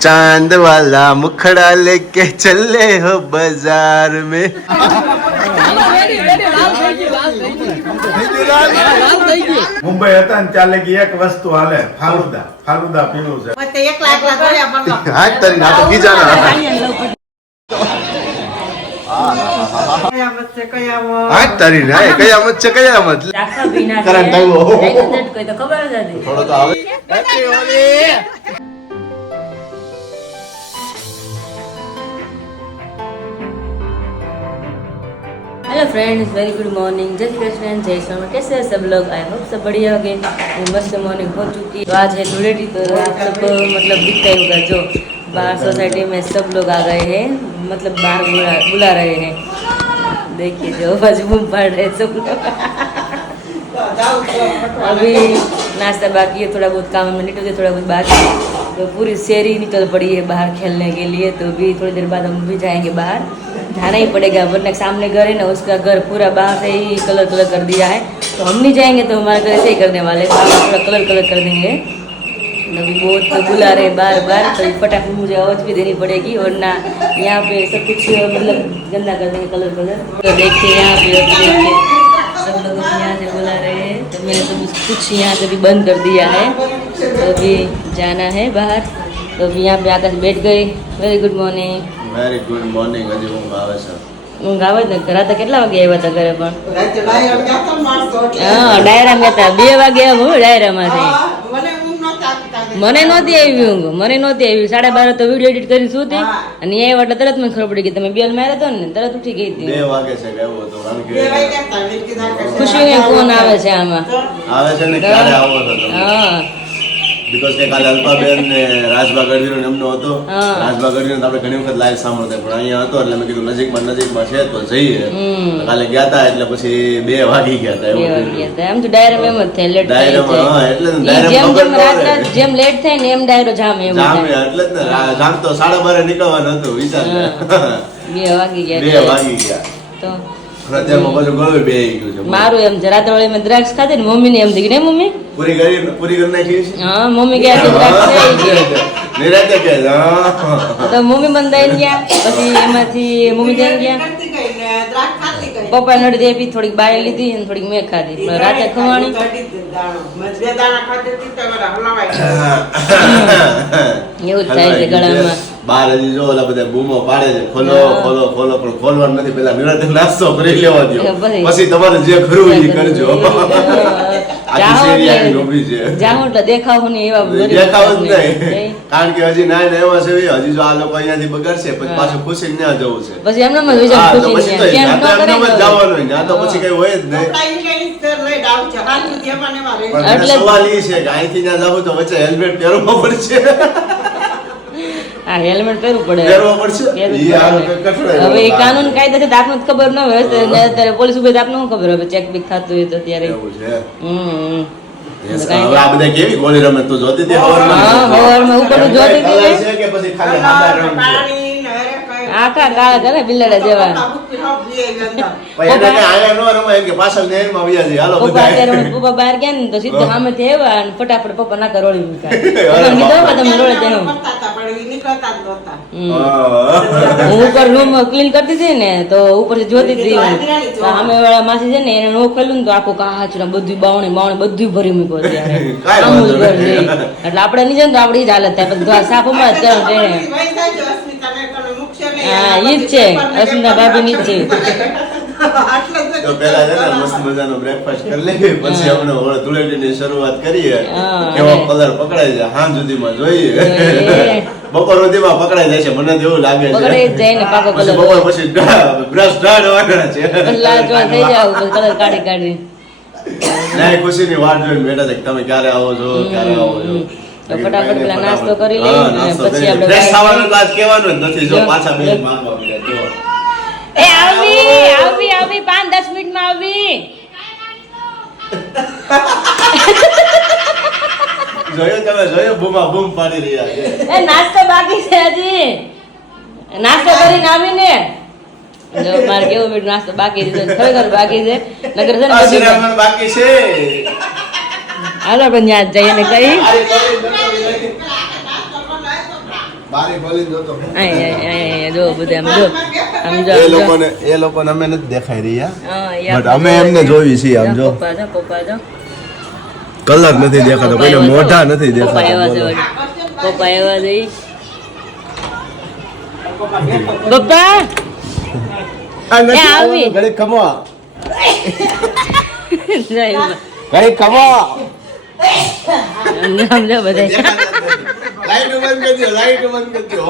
चांद वाला मुखड़ा लेके चले हो बाजार में મુંબઈ હતા ને ચાલે કે એક વસ્તુ હાલે ફાલુદા ફાલુદા પીવું છે હા તારી ના તો બીજાના હા તારી ના કયામત છે કયામત કરંટ આવ્યો થોડો તો આવે happy Holi hello friends very good morning जय श्री कृष्ण जय श्री राम कैसे हैं सब लोग आई होप सब बढ़िया होंगे मस्त मॉर्निंग हो चुकी तो आज है धुलेटी तो सब मतलब दिखता ही होगा जो बाहर सोसाइटी में सब लोग आ गए हैं मतलब बाहर बुला रहे हैं देखिए जो बस बूम पड़ रहे सब लोग अभी नाश्ता बाकी है थोड़ा बहुत काम में निकल गया थोड़ा बहुत बाकी तो पूरी शहरी निकल पड़ी है बाहर खेलने के लिए तो भी थोड़ी देर बाद हम भी जाएंगे बाहर जाना ही पड़ेगा वरना सामने घर है ना उसका घर पूरा बाहर से ही कलर कर दिया है तो हम नहीं जाएंगे तो हमारे घर ऐसे ही करने वाले तो हम पूरा कलर कर देंगे अभी बहुत तो बुला रहे बार बार तो फटाफट मुझे आवाज़ भी देनी पड़ेगी वरना यहाँ पे सब कुछ मतलब गंदा कर देंगे कलर तो देखिए यहाँ पे देखिए सब लोग यहाँ से बुला रहे हैं तो मैंने सब कुछ यहाँ से भी बंद कर दिया है तो अभी जाना है बाहर तो अभी यहाँ पे आकर बैठ गए very good morning very good morning હજી ઊંઘ આવે છે ઊંઘ આવે ને રાતે કેટલા વાગે આવ્યા હતા ઘરે પણ હા ડાયરામાં હતા 2 વાગે હું ડાયરામાંથી મને નહોતી આવી ઊંઘ મને નહોતી આવી 12:30 તો વિડીયો એડિટ કરીને સૂતી અને એ એટલે તરત મને ખબર પડી કે તમે બેલ માર્યો હતો ને તરત ઉઠી ગઈ હતી 2 વાગે છે ગયો હતો કારણ કે ખુશીને ફોન આવે છે આમાં આવે છે ને ક્યારે આવો છો તમે હા બીકોઝ કે કાલે અલ્પાબેન ને રાજભા ગઢવીનો એમનો હતો રાજભા ગઢવીનો આપણે ઘણી વખત લાઈવ સાંભળતા પણ અહીંયા હતો એટલે મેં કીધું નજીકમાં છે તો જઈએ કાલે ગયા હતા એટલે પછી 2 વાગી ગયા હતા એવું એમ તો ડાયરો એમ જ થાય લેટ ડાયરામાં હા એટલે જેમ રાત જેમ લેટ થાય ને એમ ડાયરો જામ એવું જામ એટલે જ ને જામ તો 12:30 નીકળવાનું હતું વિચાર 2 વાગી ગયા 2 વાગી ગયા તો અત્યારમાં પાછું ગળું બે આવી ગયું છે મારું એમ છે રાતે વળી મેં દ્રાક્ષ ખાધી ને મમ્મી ને એમ થઈ ને મમ્મી પૂરી કરી નાખી છે હા મમ્મી ગયા તો દ્રાક્ષ નિરાતે કે તો મમ્મી મને દઈ ગયા પછી એમાંથી મમ્મી દઈ ગયા પપ્પા નડી દે પી થોડીક બાય લીધી અને થોડીક મેં ખાધી રાતે ખવાણી એવું જ થાય છે ગળામાં બાર હજી જો ઓલા બધા બૂમો પાડે છે ખોલો ખોલો ખોલો પણ ખોલવાનું નથી પેલા નિરાતે નાસ્તો કરી લેવા દો પછી તમારે જે કરવું એ કરજો જાઉં તો દેખાવ ને એવા દેખાવ જ નહીં કારણ કે હજી ના એવા છે હજી જો આ લોકો અહીંયાથી બગડશે પછી પાછું ખુશી ત્યાં જવું છે પછી એમને જવાનું ના તો પછી કઈ હોય જ નહીં એટલે સવાલ એ છે કે અહીંથી ત્યાં જવું તો વચ્ચે હેલ્મેટ પહેરવું પડશે હા હેલ્મેટ પહેરવું પડે હવે એ કાનૂન કાયદા છે આપને ખબર ન હોય અત્યારે પોલીસ ઉભી આપને શું ખબર હવે ચેક બીક થતું હોય તો ત્યારે આ બધા કેવી ગોળી રમે તું જોતી હતી હવારમાં ઉપર જોતી હતી કે પછી ખાલી હાડા રંગ આખા કાળા કરે બિલાડા જેવા પપ્પા બહાર ગયા ને તો સીધા સામેથી આવ્યા અને ફટાફટ પપ્પા નાકા રોળી મૂક્યા તમે રોળે હું ઉપર રૂમ ક્લીન કરતી હતી ને તો ઉપર જોતી હતી સામે વાળા માસી છે ને એને નો ખોલ્યું ને તો આખું કાચ બધું બાવણી બધું ભરી મૂક્યું ત્યારે એટલે આપડે નહીં જાય તો આપડી જ હાલત થાય પછી સાફ માં જ કરવાનું હા ઈ જ છે અસ્મિતા ભાભી ની જ છે તો પેલા છે ને મસ્ત મજાનો બ્રેકફાસ્ટ કરી લઈએ પછી આપણે ધૂળેટીની શરૂઆત કરીએ કેવો કલર પકડાય છે હાં સુધીમાં જોઈએ બપોર સુધીમાં પકડાઈ જાય છે મને તો એવું લાગે છે પકડાઈ જાય ને પાકો કલર બપોર પછી બ્રશ સ્ટાર્ટ હોવાના છે લાલ જો થઈ જાવ કલર કાઢી ના ખુશીની વાટ જોઈને બેઠા છે તમે ક્યારે આવો છો ક્યારે આવો છો તો ફટાફટ પેલા નાસ્તો કરી લઈએ અને પછી આપણે ફ્રેશ થવાનું તો આજ કહેવાનું જ નથી જો પાછા બે માંગવા મળ્યા જો એ આવી 5-10 મિનિટમાં આવી જોયો બૂમા બૂમ પાડી રહ્યા છે એ નાસ્તો બાકી છે હજી નાસ્તો કરીને આવીને જો મારે કેવું મીઠું નાસ્તો બાકી છે ખરેખર બાકી છે નગર છે ને બધું બાકી છે હાલો પણ ત્યાં જઈએ ને કઈ બારી ખોલીને જોતો અહીંયા જો બધા આમ જો એ લોકોને અમે નથી દેખાઈ રહ્યા હા બટ અમે એમને જોઈ છીએ આમ જો પપ્પા જો કલર નથી દેખાતો કોઈને મોઢા નથી પપ્પા એવા છે દેખાતા પપ્પા એવા છે પપ્પા એ આવી ઘડી ખમો જાય ઘડી ખમો નામ જો બધા લાઈટ બંધ કરજો લાઈટ બંધ કરજો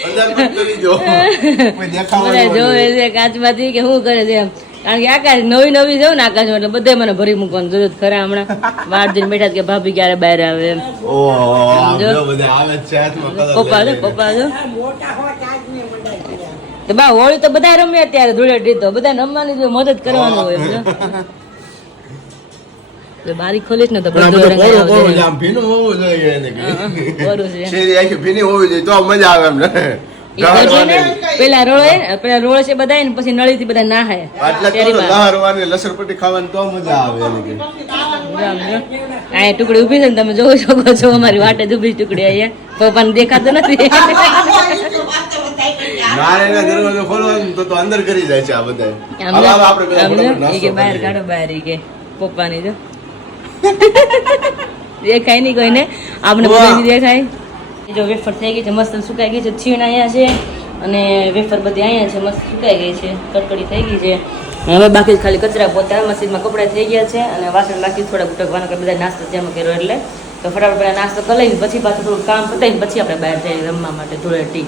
અંદર બંધ કરી દો કોઈ દેખાવાનું મને જોવે છે કાચમાંથી કે શું કરે છે એમ કારણ કે આકાશ નવી છે ને આકાશ એટલે બધે મને ભરી મૂકવાની જરૂરત ખરા હમણાં વાર જઈને બેઠા કે ભાભી ક્યારે બહાર આવે એમ ઓહો જો બધા આવે છે હાથમાં કલર પપ્પા જો તો બા હોળી તો બધા રમે અત્યારે ધૂળેટી તો બધા રમવાની જો મદદ કરવાનું હોય સમજો તો બારી ખોલીશ ને તો બધું રંગ કોરું આમ ભીનું હોવું જોઈએ એને કે કોરું છે શેરી આખી ભીની હોવી જોઈએ તો મજા આવે એમ ને પેલા રોળે છે બધા ને પછી નળીથી બધા નાહાય આટલા તો લહરવાની લસરપટ્ટી ખાવાની તો મજા આવે એને કે આ ટુકડી ઊભી છે ને તમે જોઈ શકો છો અમારી વાટે જ ઊભી ટુકડી અહીંયા પપ્પાને દેખાતો નથી નારેના દરવાજો ખોલવાનો તો અંદર કરી જાય છે આ બધા હવે આપણે કે બહાર કાઢો બહાર કે પપ્પાની જો દેખાય નહીં કોઈને આપણે બધાની દેખાય જો વેફર થઈ ગઈ છે મસ્ત સુકાઈ ગઈ છે છીણ અહીંયા છે અને વેફર બધી અહીંયા છે મસ્ત સુકાઈ ગઈ છે કડકડી થઈ ગઈ છે હવે બાકી ખાલી કચરા પોતા મશીનમાં કપડાં થઈ ગયા છે અને વાસણ બાકી થોડા ઉટકવાના કે બધા નાસ્તો જેમાં કર્યો એટલે તો ફટાફટ પહેલા નાસ્તો કરી લઈને પછી પાછું થોડું કામ પતાવીને પછી આપણે બહાર જઈએ રમવા માટે ધૂળેટી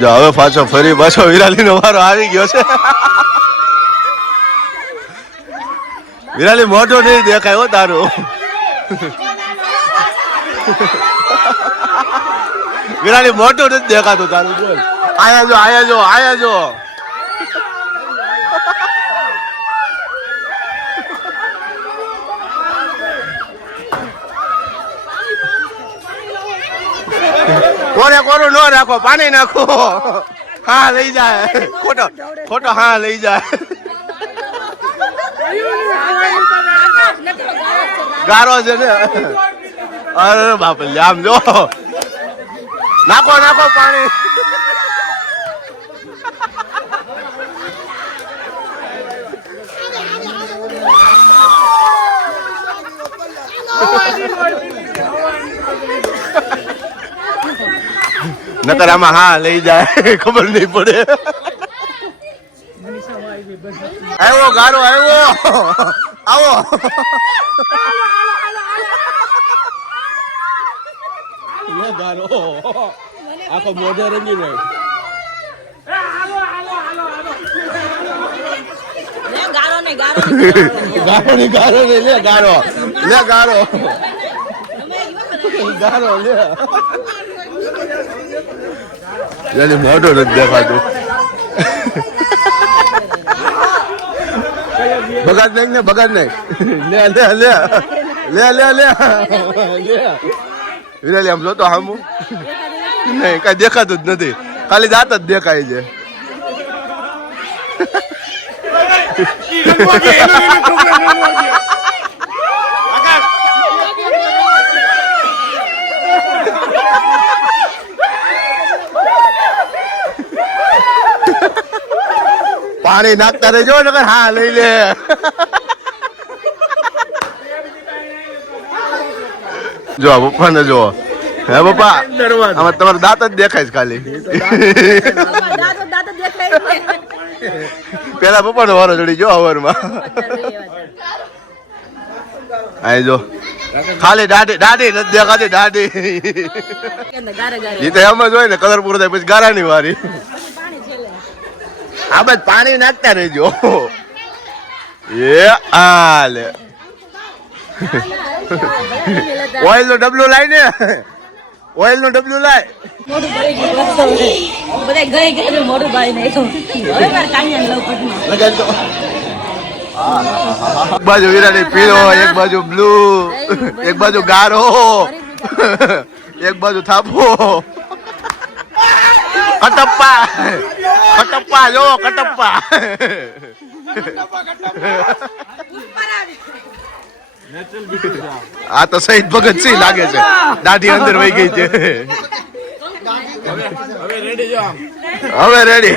જો હવે પાછો ફરી પાછો વિરાલી નો વારો આવી ગયો છે વિરાલી મોઢો નહીં દેખાય હો તારું વિરાલી મોઢો નથી દેખાતું તારું જો આયા જો કોરું ન રાખો પાણી નાખો હા લઈ જાય ખોટો હા લઈ જાય ગારો છે ને અરે બાપ આમ જો નાખો પાણી નકર આમાં હા લઈ જાય ખબર નહીં પડે આવ્યો ગારો આવો ગારો આખો મોઢે રંગી ગયો ગારો ને લે ગારો લે મોઢો નથી દેખાતું બગાડ નહીં લે વિરાલી આમ જોતો હામું નહીં કઈ દેખાતું જ નથી ખાલી દાંત જ દેખાય છે પાણી નાખતા રહેજો નકર હા લઈ લે જો પપ્પા ને જો હે પપ્પા આમાં તમારા દાંત જ દેખાય છે ખાલી પેલા પપ્પાનો વારો ચડી જો હવારમાં આય જો ખાલી દાઢી નથી દેખાતી દાઢી એ તો એમ જ હોય ને કલર પૂરો થાય પછી ગારાની વારી આ બસ પાણી નાખતા રહેજો એ આલે ઓઇલ નો ડબલું લાય ને ઓઇલ નો ડબલું લાય એક બાજુ વિરાની પીળો એક બાજુ બ્લુ એક બાજુ ગારો એક બાજુ થાપો કટપ્પા કટપ્પા જો કટપ્પા આ તો શહીદ ભગત સિંહ લાગે છે દાઢી અંદર વહી ગઈ છે હવે રેડી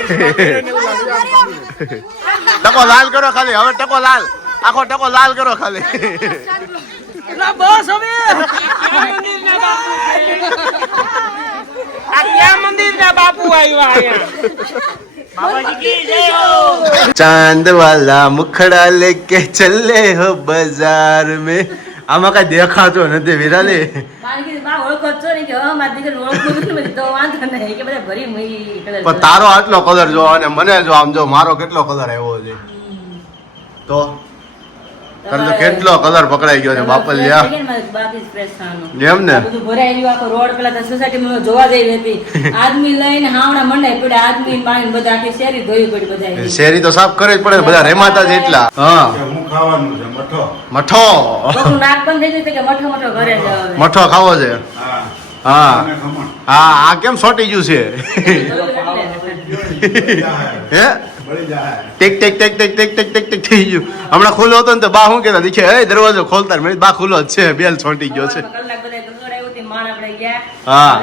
ટકો લાલ કરો ખાલી હવે ટકો લાલ આખો ટકો લાલ કરો ખાલી चांद वाला मुखड़ा लेके चले हो बाजार में આમાં કઈ દેખાતો નથી વિરાલી પણ તારો આટલો કલર જો અને મને જો આમ જો મારો કેટલો કલર આવ્યો છે તો તને તો કેટલો કલર પકડાઈ ગયો છે બાપલિયા એમ ને શેરી તો સાફ કરે જ પડે ને બધા રેમાતા જ એટલા હા હું ખાવાનું છે મઠો મઠો મઠો ખાવો છે હા હા અને ખમણ હા આ કેમ સોટી ગયું છે હે બળી જાય ટેક ટેક ટેક ટેક ટેક ટેક ટેક ટેક થઈ ગયું હમણાં ખુલ્લો હતો ને તો બા શું કેતા દીખે એ દરવાજો ખોલતા મેં બા ખુલ્લો જ છે બેલ છોટી ગયો છે હા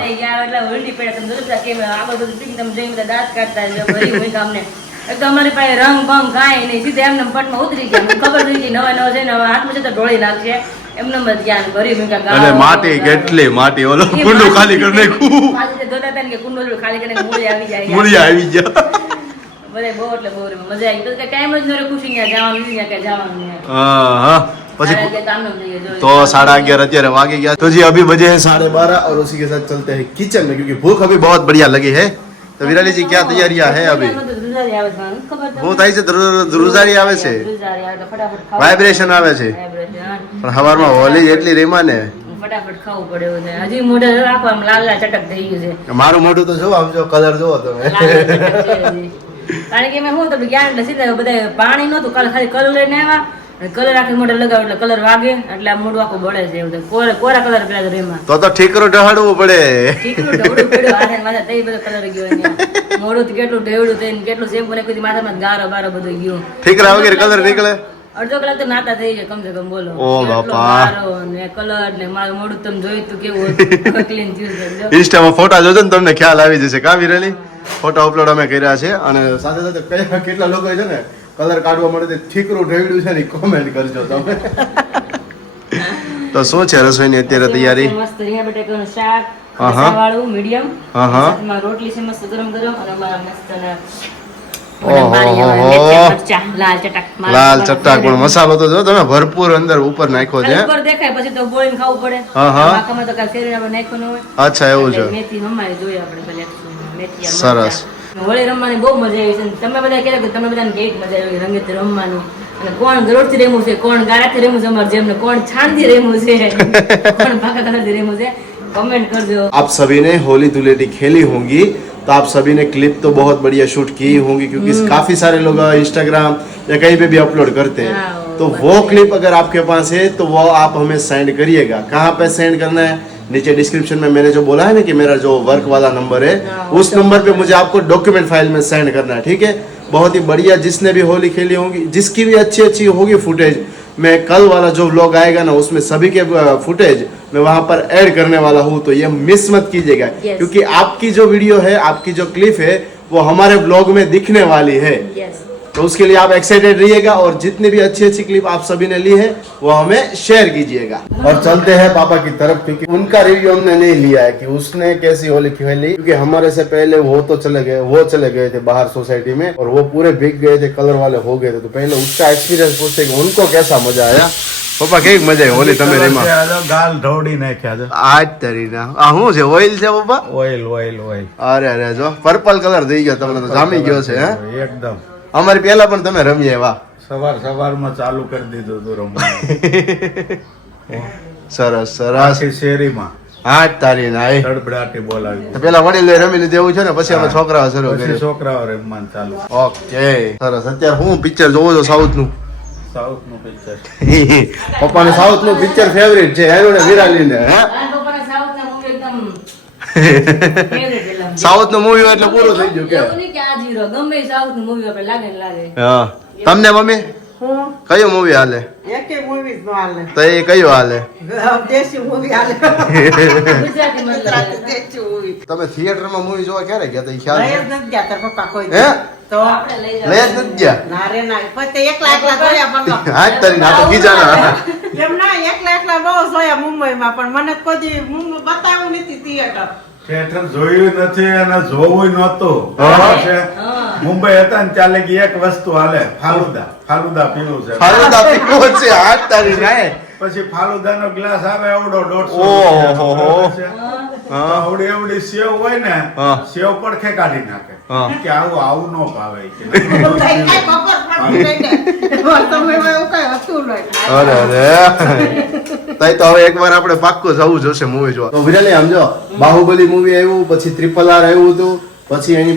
અમારી પાસે રંગ ભંગ કાંઈ નહીં સીધે એમને પટમાં ઉતરી ગયા ખબર થઈ ગઈ નવા નવા છે ને હાથમાં છે તો ઢોળી નાખશે એમને જ જ્ઞાન ભરી અને માટી કેટલી માટી ઓલો કુંડું ખાલી કરી નાખ્યું કુંડું ખાલી કરીને મૂળી આવી જાય મૂળિયા આવી ગયા બધા બહુ એટલે બહુ મજા આવી તો ટાઈમ જ નરે ખુશી ત્યાં જવાનું ક્યાં જવાનું હા હા પછી કામ ન થઈ ગયું तो 11:30 અત્યારે વાગી ગયા तो जी अभी बजे हैं 12:30 और उसी के साथ चलते हैं किचन में क्योंकि भूख अभी बहुत बढ़िया लगी है तो विराली जी क्या तैयारियां है अभी वो થાય છે ધ્રુજારી આવે છે વાઇબ્રેશન આવે છે પણ હવારમાં હોલી જેટલી રેમા ને ફટાફટ ખાવું પડે એવું છે હજી મોઢે રાખો આમ લાલ લાલ ચટક થઈ ગયું છે મારું મોઢું તો જો આમ જો કલર જોવો તમે કારણ કે મેં હું તો જ્ઞાન એટલે સીધા બધા પાણી નહોતું કાલે ખાલી કલર લઈને આવ્યા કલર આખી મોઢે લગાવ એટલે કલર વાગે એટલે આ મોઢું આખું બળે છે એવું કોરા કલર પેલા રેમાં તો ઠીકરું ઢહાડવું પડે ઠીકરું ઢવડું પડ્યું હાથે માથે તઈ બધો કલર ગયો અહીંયા મોઢું કેટલું ઢેવડું થઈને કેટલું શેમ્પુ ને કોઈ માથામાં ગારો બારો બધું ગયું ઠીકરા વગેરે કલર નીકળે અડધો કલાક તો નાતા થઈ જાય કમ સે કમ બોલો ઓ બાપા ગારો ને કલર ને મારું મોઢું તમે જોયું તું કેવું ક્લીન થયું છે ઇન્સ્ટામાં ફોટા જોજો ને તમને ખ્યાલ આવી જશે કા વિરાલી ફોટા અપલોડ અમે કર્યા છે અને સાથે સાથે કયા કેટલા લોકો છે ને કલર કાઢવા માટે ઠીકરું ઢેવડ્યું છે ને કોમેન્ટ કરજો તમે તો શું છે રસોઈની અત્યારે તૈયારી મસ્ત રીંગણા બટાકાનું શાક આહા. વાળું મીડિયમ આહા. સાથમાં રોટલી છે મસ્ત ગરમ ગરમ અને અમારા મસ્ત ને ઓહો. મરચાં, લાલ ચટક લાલ ચટ્ટાક પણ મસાલો તો જો તમે ભરપૂર અંદર ઉપર નાખ્યો છે ઉપર દેખાય પછી તો બોળીને ખાવું પડે આહા. બાકામાં તો કાંઈ શેરડીને આપણે નાખ્યું ન હોય અચ્છા એવું છે એટલે મેથી મમ્માએ જોઈ આપણે પેલા મેથી આ સરસ. મરચાં. હોળી રમવાની બહુ મજા આવી છે અને તમે બધા કહેતા કે તમે બધાને કેવી મજા આવી રંગેથી રમવાનું અને કોણ ગરોડથી રેમું છે કોણ ગારાથી રેમું છે અમારે જેમને કોણ છાણથી રેમું છે કોણ ભાગા કલરથી રેમું છે कमेंट कर दो आप सभी ने होली धुलेटी खेली होंगी तो आप सभी ने क्लिप तो बहुत बढ़िया शूट की होंगी क्योंकि काफी सारे लोग इंस्टाग्राम या कहीं पे भी अपलोड करते हैं तो वो क्लिप अगर आपके पास है तो वो आप हमें सेंड करिएगा कहाँ पे सेंड करना है नीचे डिस्क्रिप्शन में मैंने जो बोला है ना कि मेरा जो वर्क वाला नंबर है उस नंबर पे मुझे आपको डॉक्यूमेंट फाइल में सेंड करना है ठीक है बहुत ही बढ़िया जिसने भी होली खेली होंगी जिसकी भी अच्छी अच्छी होगी फुटेज मैं कल वाला जो व्लॉग आएगा ना उसमें सभी के फुटेज मैं वहां पर ऐड करने वाला हूँ तो ये मिस मत कीजिएगा Yes. क्योंकि आपकी जो वीडियो है आपकी जो क्लिप है वो हमारे व्लॉग में दिखने वाली है यस तो उसके लिए आप एक्साइटेड रहिएगा और जितनी भी अच्छी अच्छी क्लिप आप सभी ने ली है वो हमें शेयर कीजिएगा। और चलते हैं पापा की तरफ, क्योंकि उनका रिव्यू हमने नहीं लिया है कि उसने कैसी होली खेली, क्योंकि हमारे से पहले वो चले गए थे बाहर सोसाइटी में और वो पूरे भीग गए थे, कलर वाले हो गए थे। तो पहले उसका एक्सपीरियंस पूछते कि उनको कैसा मजा आया। પપ્પા કેવી મજા આવી હોલી તમે રેમાં? ગાલ ઢોળી નાખ્યા છે આજ તરીના આ શું છે? ઓઇલ છે પપ્પા? ઓઇલ ઓઇલ ઓઇલ અરે અરે જો પર્પલ કલર થઈ ગયો તમને તો જામી ગયો છે હે? એકદમ અમારી પહેલા પણ તમે રમી આવ્યા? સવારમાં ચાલુ કરી દીધું હતું રમવાનું સરસ સરસ આખી શેરીમાં આજ તારીના એ તડબડાટી બોલાવી તો પેલા વડીલે રમી લીધું એવું છે ને, પછી અમે છોકરાઓ શરૂ પછી કર્યું. છોકરાઓ રમવાનું ચાલુ. ઓકે સરસ. અત્યારે હું પિક્ચર જોવો છો સાઉથ નું? સાઉથ નું પિક્ચર પપ્પાને સાઉથ નું પિક્ચર ફેવરિટ છે એનું ને વિરાલી ને હે? પપ્પાના સાઉથના movie એકદમ favorite film. સાઉથ નું મૂવી એટલે પૂરું થઈ ગયું કે? એવું નહીં કે આ જ hero. ગમે એ સાઉથ નું મૂવી આપણે લાગે ને લાગે. હા. તમને મમ્મી હું કયું મૂવી હાલે? એકે movies નો હાલે. તો એ કયું હાલે? દેશી movie હાલે. ગુજરાતી માં ગુજરાતી દેશી movie. તમે થિયેટરમાં મૂવી જોવા ક્યારે ગયા તા? ઈ ખ્યાલ લઈ છે? જ નથી ગયા તારા પપ્પા કોઈ હે? દી. તો આપણે લઈ લઈ જ નથી ગયા? ના રે ના. પછી એકલા જોયા પણ આજ તારી ના તો ગીજાના. એમ ના એકલા બહુ જોયા મુંબઈમાં, પણ મને કોઈ દી મુંબઈ બતાવ્યું નથી થિયેટર. થિયેટર જોયું નથી અને જોવું નહોતું. હા. છે મુંબઈ હતા ને ત્યાં લગી એક વસ્તુ હાલે, ફાલુદા પીવું છે. ફાલુદા પીવો છે આજ તારી ના. પછી ફાલુદાનો ગ્લાસ આવે એવડો 150 ઓહો. બરાબર છે? તો એવડી સેવ હોય ને, હા. સેવ પડખે કાઢી નાખે હા. કે આવું ન ભાવે કે. કાંઈ ખબર પડતી નહીં ને. સમયમાં એવું કાંઈ હતું નહીં. અરે અરે તઈ તો હવે એકવાર આપણે પાક્કું જવું જોશે મૂવી જોવા. તો વિરાલી સમજો, બાહુબલી મૂવી આવ્યું, પછી RRR આવ્યું હતું, પછી એની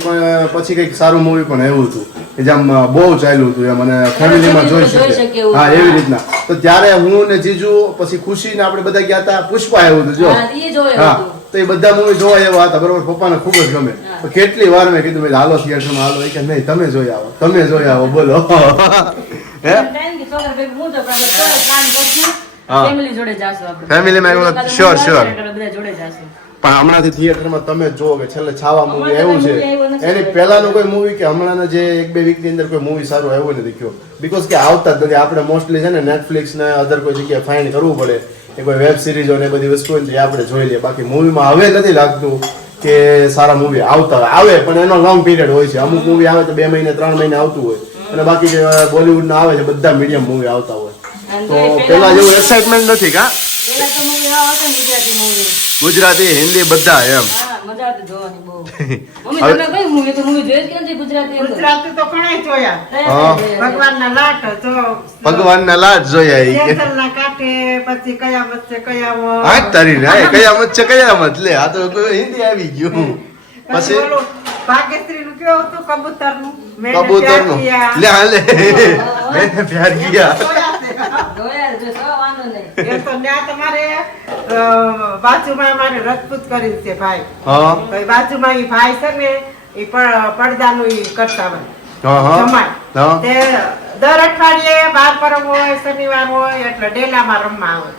પછી કઈક સારું મૂવી પણ આવ્યું હતું કે જેમ બહુ ચાલ્યું હતું એમ, અને ફેમિલીમાં જોઈ શકે. હા એવી રીતના. તો ત્યારે હું ને જીજુ પછી ખુશી ને આપણે બધા ગયા હતા. પુષ્પા આવ્યું હતું જો. હા, ઈ જોયું હા હતું. તો એ બધા મૂવી જોવા એવા હતા બરોબર. પપ્પાને ખૂબ જ ગમે. તો કેટલી વાર મેં કીધું ભાઈ હાલો થિયેટરમાં હાલો. એ કે નહીં તમે જોઈ આવો, તમે જોઈ આવો. બોલો હે? time કે છોકરા ભેગું હું તો આપણે થોડો plan કરશું. હા. Family જોડે જાશું આપણે. Family માં એવું એકાદ sure, movie sure. આવે એટલે બધા જોડે જાશું. પણ હમણાંથી થિયેટરમાં તમે જો કે છેલ્લે છાવા મૂવી હમણાં આવ્યું તો કોઈ movie આવ્યું છે નથી. એની પહેલાનું કોઈ મૂવી કે હમણાંના જે 1-2 વીકની અંદર કોઈ મૂવી સારું આવ્યું નથી કયો. બીકોઝ કે આવતા જ નથી. આપણે મોસ્ટલી છે ને નેટફ્લિક્સ ને અધર કોઈ જગ્યાએ ફાઇન્ડ કરવું પડે એ કોઈ વેબ સિરીઝો ને એ બધી વસ્તુઓ ને એ આપણે જોઈ લઈએ. બાકી મૂવીમાં હવે નથી લાગતું કે સારા મૂવી આવતા હોય. આવે પણ એનો લોંગ પીરિયડ હોય છે. અમુક મૂવી આવે તો 2 મહિને 3 મહિને આવતું હોય, અને બાકી જે બોલિવૂડના આવે છે બધા મીડિયમ મૂવી આવતા હોય. અને તો જે પેલા જેવું એક્સાઇટમેન્ટ નથી કા? પેલા તો movie આવા હતા ને ગુજરાતી movie. ગુજરાતી હિન્દી બધા એમ. હા, મજા આવતી જોવાની બહુ. મમ્મી તમે કઈ movie? તો movie જોઈ જ કે નથી ગુજરાતી અંદર? ગુજરાતી તો ઘણાય જોયા. હા. ભગવાનના લાટ જો ભગવાનના લાડ જોયા ઈ કે જેસલના કાંઠે, પછી કયામત છે કયામત. આજ તારી ના કયામત છે કયામત. લે આ તો કોઈ હિન્દી આવી ગયું. પછી ઓલું ભાગ્યશ્રીનું કેવું હતું કબૂતરનું? મેને કબૂતરનું પ્યાર લે હા લે મેને પ્યાર કિયા. જોયા છે. જોયા છે, તો વાંધો નહીં. એ તો ત્યાં તમારે બાજુમાં અમારે રજપૂત કરી છે ભાઈ. હા તો એ બાજુમાં ઈ ભાઈ છે ને એ પડદાનું ઈ કરતા હોય હા હા જમાય. હા. તે દર અઠવાડિયે બાર પરમ હોય, શનિવાર હોય એટલે ડેલામાં રમવા આવે,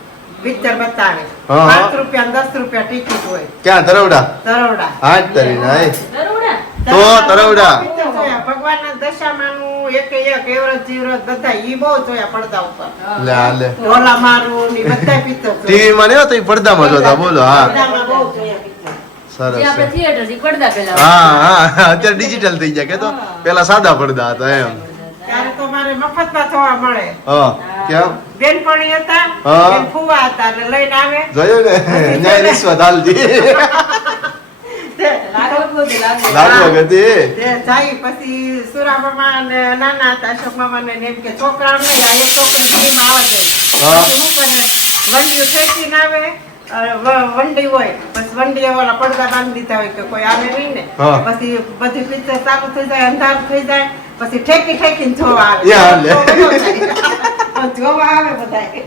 પિક્ચર બતાવે. હા. 5 રૂપિયા ને 10 રૂપિયા ટિકિટ હોય. ક્યાં તરવડા? તરોડા આજ તારી ના બરોડા? તો તરવડા. પિક્ચર જોયા. ભગવાનના દશામાનું એક એવરત જીવરત બધા ઈ બહુ જોયા પડદા ઉપર. લે આ લે ઢોલા મારું ને ઈ બધા પિક્ચર જોયા. ટીવી માં ને તો ઈ પડદામાં જોતા. બોલો હા પડદામાં બહુ જોયા પિક્ચર. જે સરસ આપણે છે. theater થી પડદા પેલા હા હા અત્યારે ડિજિટલ થઈ ગયા કે તો પેલા સાદા પડદા હતા એમ. ત્યારે તો મારે મફતમાં જોવા મળે. હા કેમ બેનપણી હતા, હા. બેન ફુવા હતા એટલે લઈને આવે. જોયું ને ન્યાય રિશ્વત હાલતી લાગવગ બધું લાગે. લાગવા ગતી. તે જાય પછી સુરા મામા ને નાના હતા અશોક મામા ને એમ કે છોકરાઓ નહીં આ એક છોકરી ફ્રીમાં આવવા દે. હા. પછી શું કરે વંડીઓ ખેંચીને આવે, વંડી હોય પછી વંડી ઓલા પડદા બાંધી દીધા હોય કે કોઈ આવે નહીં ને. હા. પછી બધી પિક્ચર ચાલુ થઈ જાય, અંધારું થઈ જાય, પછી ઠેકીને જોવા આવે. યા લે. જોવા આવે બધાય.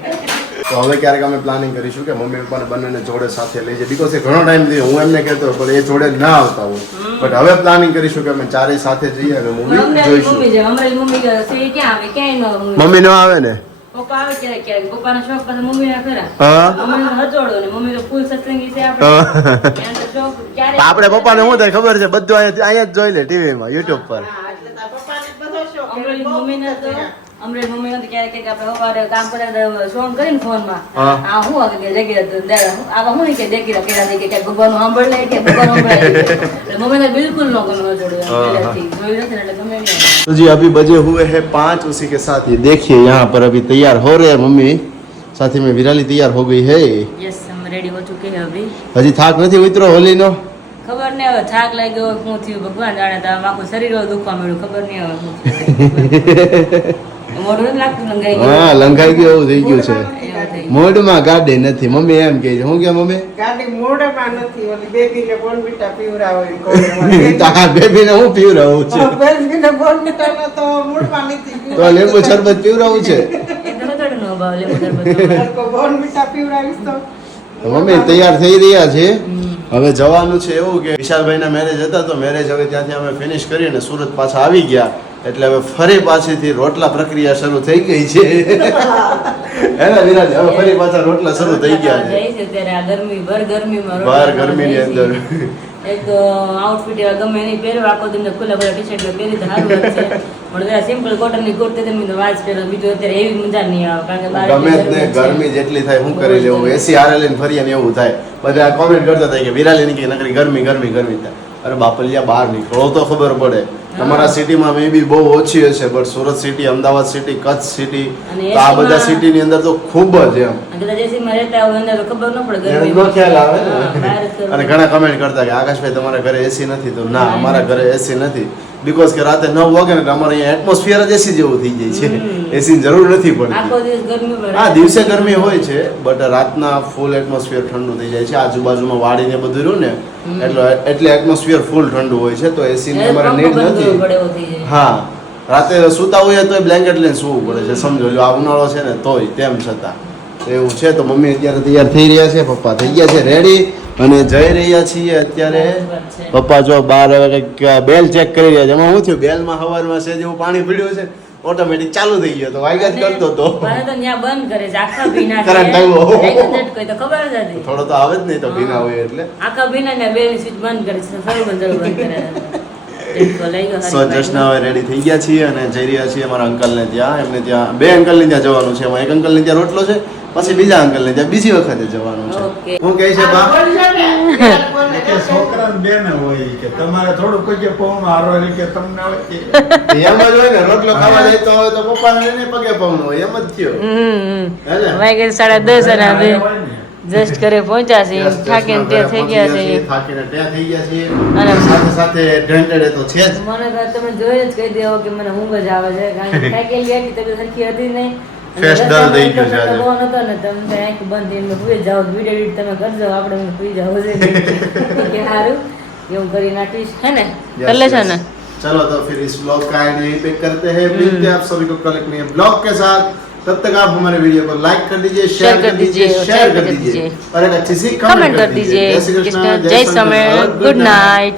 તો હવે ક્યારેક અમે પ્લાનિંગ કરીશું કે મમ્મી પપ્પાને બંનેને જોડે સાથે લઈ જાય. બીકોઝ એ ઘણો ટાઈમ થી હું એમને કહેતો પણ એ જોડે ના આવતા હોય. બટ હવે પ્લાનિંગ કરીશું કે અમે ચારેય સાથે જઈએ અને મૂવી અમરેલી જોઈશું. મમ્મી છે, અમરેલી મમ્મી છે, એ ક્યાં આવે? ક્યાંય ન આવે. મમ્મી નો આવે ને? પપ્પા આવે ક્યારેક ક્યારેક. પપ્પાનો શોખ પાસે મમ્મી ના ખરા. હા મમ્મી હચોડો ને મમ્મી તો ફૂલ સત્સંગી છે આપણે. હા. ત્યાં તો શોખ ક્યારેક આપણે પપ્પાને શું થાય ખબર છે? બધું અહીંયા જ જોઈ લે ટીવી માં, યુટ્યુબ પર. હા, એટલે તારા પપ્પાને બધો શોખ. અમરેલી મમ્મીને તો અમરેલી મમ્મીને તો ક્યારેક ક્યારેક આપણે સવારે કામ કરે સોન કરીને ફોનમાં હા. આ હું આ કે દેખી આવા હું કે દેખી કેડા દેખી કે ભગવાનનું સાંભળ લે કે ભગવાન સંભળાય એટલે મમ્મીને બિલકુલ ન ગમે જોડે પહેલેથી જોઈ નથી ને એટલે ગમે નહીં तो जी अभी बजे हुए हैं 5, उसी के साथ ये देखिए यहाँ पर अभी तैयार हो रहे हैं मम्मी, साथ ही में विराली तैयार हो गई है। યસ हम રેડી હો ચુકે હે અભી हजी थाक नहीं उतरो होली नो ખબર નહીં હવે થાક લાગ્યો શું થયું ભગવાન જાણે તો આખું શરીર દુખવા મળ્યું ખબર નહીં હવે શું થયું મોઢું નથી લાગતું લંગાઈ ગયું हाँ लंघाई गयो એવું થઈ ગયું છે એવું થઈ ગયું. મોઢમાં ગાડે નથી મમ્મી એમ કહે છે હું કે મમ્મી ગાડી મોઢામાં નથી ઓલી બેબીને બોર્નવિટા પીવડાવો એમ કહું. તારા બેબીને હું પીવડાવું છે બેબીને બોર્નવિટાનો તો મૂળમાં નથી તો લીંબુ શરબત પીવડાવું છે એ તો નતો નો ભાવ લે બધું બોર્નવિટા પીવડાવીશ તો તો મમ્મી તૈયાર થઈ રહ્યા છે હવે જવાનું છે એવું કે વિશાલભાઈના મેરેજ હતા તો મેરેજ હવે ત્યાંથી અમે ફિનિશ કરીને સુરત પાછા આવી ગયા એટલે હવે ફરી પાછીથી રોટલા પ્રક્રિયા શરૂ થઈ ગઈ છે હે ને વિરાજ હવે ફરી પાછા રોટલા શરૂ થઈ ગયા છે જાય છે ત્યારે આ ગરમી ગરમીમાં બહાર ગરમીની અંદર એક આઉટફિટ એવા ગમે નહીં પહેર્યો આખો તમને ખુલ્લા ખુલ્લા ટી-શર્ટ પહેરી તો સારું લાગશે પણ જરા સિમ્પલ કોટનની કુર્તી તમે વાજ પહેરો બીજું અત્યારે એવી મજા નહીં આવે કારણ કે બહાર ગમે જ ને ગરમી જેટલી થાય શું કરી લેવું એસી હારે લઈને ફરીએ ને એવું થાય બધા કોમેન્ટ કરતા થાય કે વિરાલી ની કે નકરી ગરમી ગરમી ગરમી થાય અરે બાપલિયા બહાર નીકળો તો ખબર પડે તમારા સિટીમાં મે બી બહુ ઓછી હશે but Surat city Ahmedabad city Kutch city અને તો આ બધા એસીમાં- સિટીની અંદર તો ખૂબ જ એમ અને કદાચ એસીમાં રહેતા હોય અંદર તો ખબર ન પડે એને ગરમી ન ખ્યાલ આવે હા, ને બહાર જ કરવું. અને ઘણા કમેન્ટ કરતા કે આકાશભાઈ તમારા ઘરે એસી નથી તો ના અમારા ઘરે એસી નથી બીકોઝ કે રાતે 9 વાગે ને એટલે અમારે અહીંયા એટમોસ્ફિયર જ એસી જેવું થઈ જાય છે એસી ની જરૂર નથી પડતી આખો દિવસ ગરમી પડે હા દિવસે ગરમી હોય છે બટ રાતના ફૂલ એટમોસ્ફિયર ઠંડુ થઈ જાય છે આજુબાજુમાં વાડી ને બધું રહ્યું ને એટલે એટમોસ્ફિયર ફૂલ ઠંડુ હોય છે તો એસી ની અમારે પંખો નીડ બંધ કરવો નથી પડે એવું થઈ જાય હા રાતે સૂતા હોઈએ તોય બ્લેન્કેટ લઈને સૂવું પડે છે સમજો જો આ ઉનાળો છે ને તોય તેમ છતાં તો એવું છે તો મમ્મી અત્યારે તૈયાર થઈ રહ્યા છે પપ્પા થઈ ગયા છે રેડી અને જઈ રહ્યા છીએ અત્યારે પપ્પા જો બહાર હવે કંઈક બેલ ચેક કરી રહ્યા છે એમાં શું થયું બેલમાં હવારમાં છે જેવું પાણી પીડ્યું છે ઓટોમેટિક ચાલુ થઈ ગયો તો વાગ્યા જ કરતો તો મને તો ત્યાં બંધ કરે છે આખા ભીના છે. Current આવ્યો. લાગ્યો ઝટકો, એ તો ખબર જ હતી થોડો તો આવે જ નહીં તો ભીના હોય એટલે આખા ભીના ને બે સ્વિચ બંધ કરે છે સરું બંધ કરે ઝટકો લઈ ગયો સો જસ્ટ now હવે રેડી થઈ ગયા છીએ અને જઈ રહ્યા છીએ અમારા અંકલને ત્યાં એમને ત્યાં બે અંકલને ત્યાં જવાનું છે એમાં એક અંકલને ત્યાં રોટલો છે પછી બીજા અંકલને ત્યાં બીજી વખતે જવાનું ઓકે. છે હું કહે છે બા કે છોકરાને બે ને હોય કે તમારે થોડું કોઈ કે પૌણ હારો હોય કે તમને હોય કે એમ જ હોય ને રોટલો ખાવા જાય તો હવે તો પપ્પાને લઈને પગે પગનો હોય એમ જ થયો હે ને? વાગે 10:30 અને હવે હોય ને. જસ્ટ ઘરે પહોંચ્યા છે Just થાકીને તે થઈ ગયા છે થાકીને ત્યાં થઈ ગયા છીએ અને અને સાથે સાથે ડ્રેન્ટેડ તો છે જ મને તો તમે જોઈ જ કહી દેવો કે મને ઊંઘ જ આવે છે કારણ કે થાકેલી હતી તબિયત સરખી હતી નહીં અને Face dull થઈ ગયું છે આજે. રસ્તામાં ફોન હતો ને તમે આંખ બંધ થઈને સુઈ જાઓ વિડીયો એડિટ તમે કરજો આપણે સુઈ જાઓ છે કે સારું એવું કરી નાખીશ હે ને Yes, કરી લેશો yes. ને चलो तो फिर इस ब्लॉग का एंड यहीं पे करते हैं मिलते हैं आप सभी को कल एक नए ब्लॉग के साथ तब तक आप हमारे वीडियो को लाइक कर दीजिए शेयर कर दीजिए शेयर कर दीजिए और एक अच्छी सी कमेंट कर दीजिए जय श्री कृष्ण जय समय गुड नाइट